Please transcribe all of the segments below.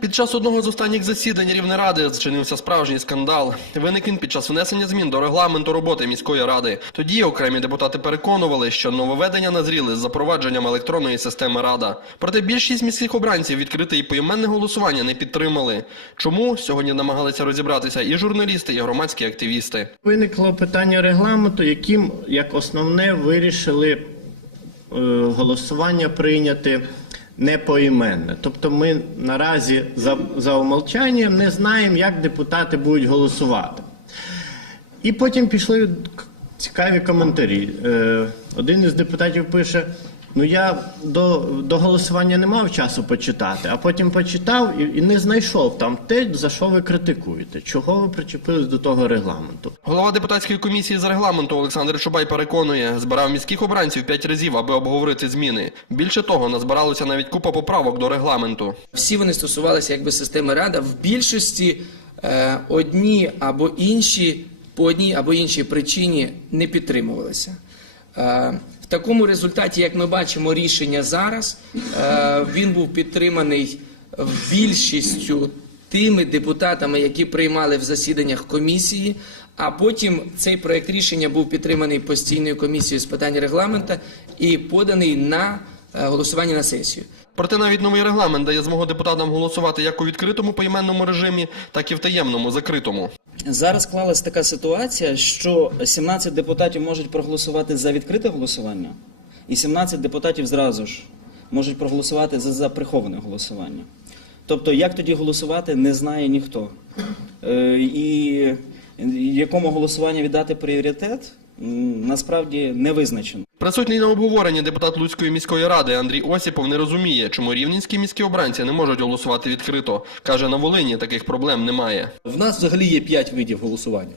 Під час одного з останніх засідань Рівнеради зчинився справжній скандал. Виник він під час внесення змін до регламенту роботи міської ради. Тоді окремі депутати переконували, що нововведення назріли з запровадженням електронної системи Рада. Проте більшість міських обранців відкрите і поіменне голосування не підтримали. Чому сьогодні намагалися розібратися і журналісти, і громадські активісти. Виникло питання регламенту, яким як основне вирішили е, голосування прийняти не поіменне. Тобто ми наразі за, за умовчанням не знаємо, як депутати будуть голосувати. І потім пішли цікаві коментарі. Е, один із депутатів пише: ну я до, до голосування не мав часу почитати, а потім почитав і, і не знайшов там те, за що ви критикуєте. Чого ви причепились до того регламенту? Голова депутатської комісії з регламенту Олександр Чубай переконує, збирав міських обранців п'ять разів, аби обговорити зміни. Більше того, назбиралося навіть купа поправок до регламенту. Всі вони стосувалися якби системи Рада. В більшості е, одні або інші по одній або іншій причині не підтримувалися. Е, такому результаті, як ми бачимо, рішення зараз е, він був підтриманий більшістю тими депутатами, які приймали в засіданнях комісії. А потім цей проект рішення був підтриманий постійною комісією з питань регламенту і поданий на е, голосування на сесію. Проте навіть новий регламент дає змогу депутатам голосувати як у відкритому поіменному режимі, так і в таємному закритому. Зараз склалась така ситуація, що 17 депутатів можуть проголосувати за відкрите голосування, і 17 депутатів зразу ж можуть проголосувати за, за приховане голосування. Тобто, як тоді голосувати, не знає ніхто. Е, і якому голосуванню віддати пріоритет, насправді не визначено. Присутній на обговоренні депутат Луцької міської ради Андрій Осіпов не розуміє, чому рівненські міські обранці не можуть голосувати відкрито. Каже, на Волині таких проблем немає. В нас взагалі є п'ять видів голосування.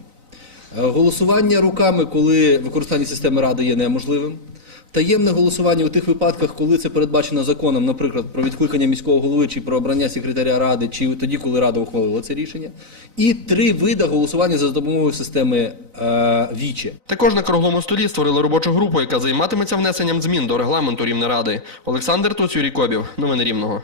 Е, Голосування руками, коли використання системи ради є неможливим. Таємне голосування у тих випадках, коли це передбачено законом, наприклад, про відкликання міського голови чи про обрання секретаря ради, чи тоді, коли рада ухвалила це рішення. І три види голосування за допомогою системи е, ВІЧе. Також на круглому столі створили робочу групу, яка займатиметься внесенням змін до регламенту Рівнеради. Олександр Тоцюрікобів. Новини Рівного.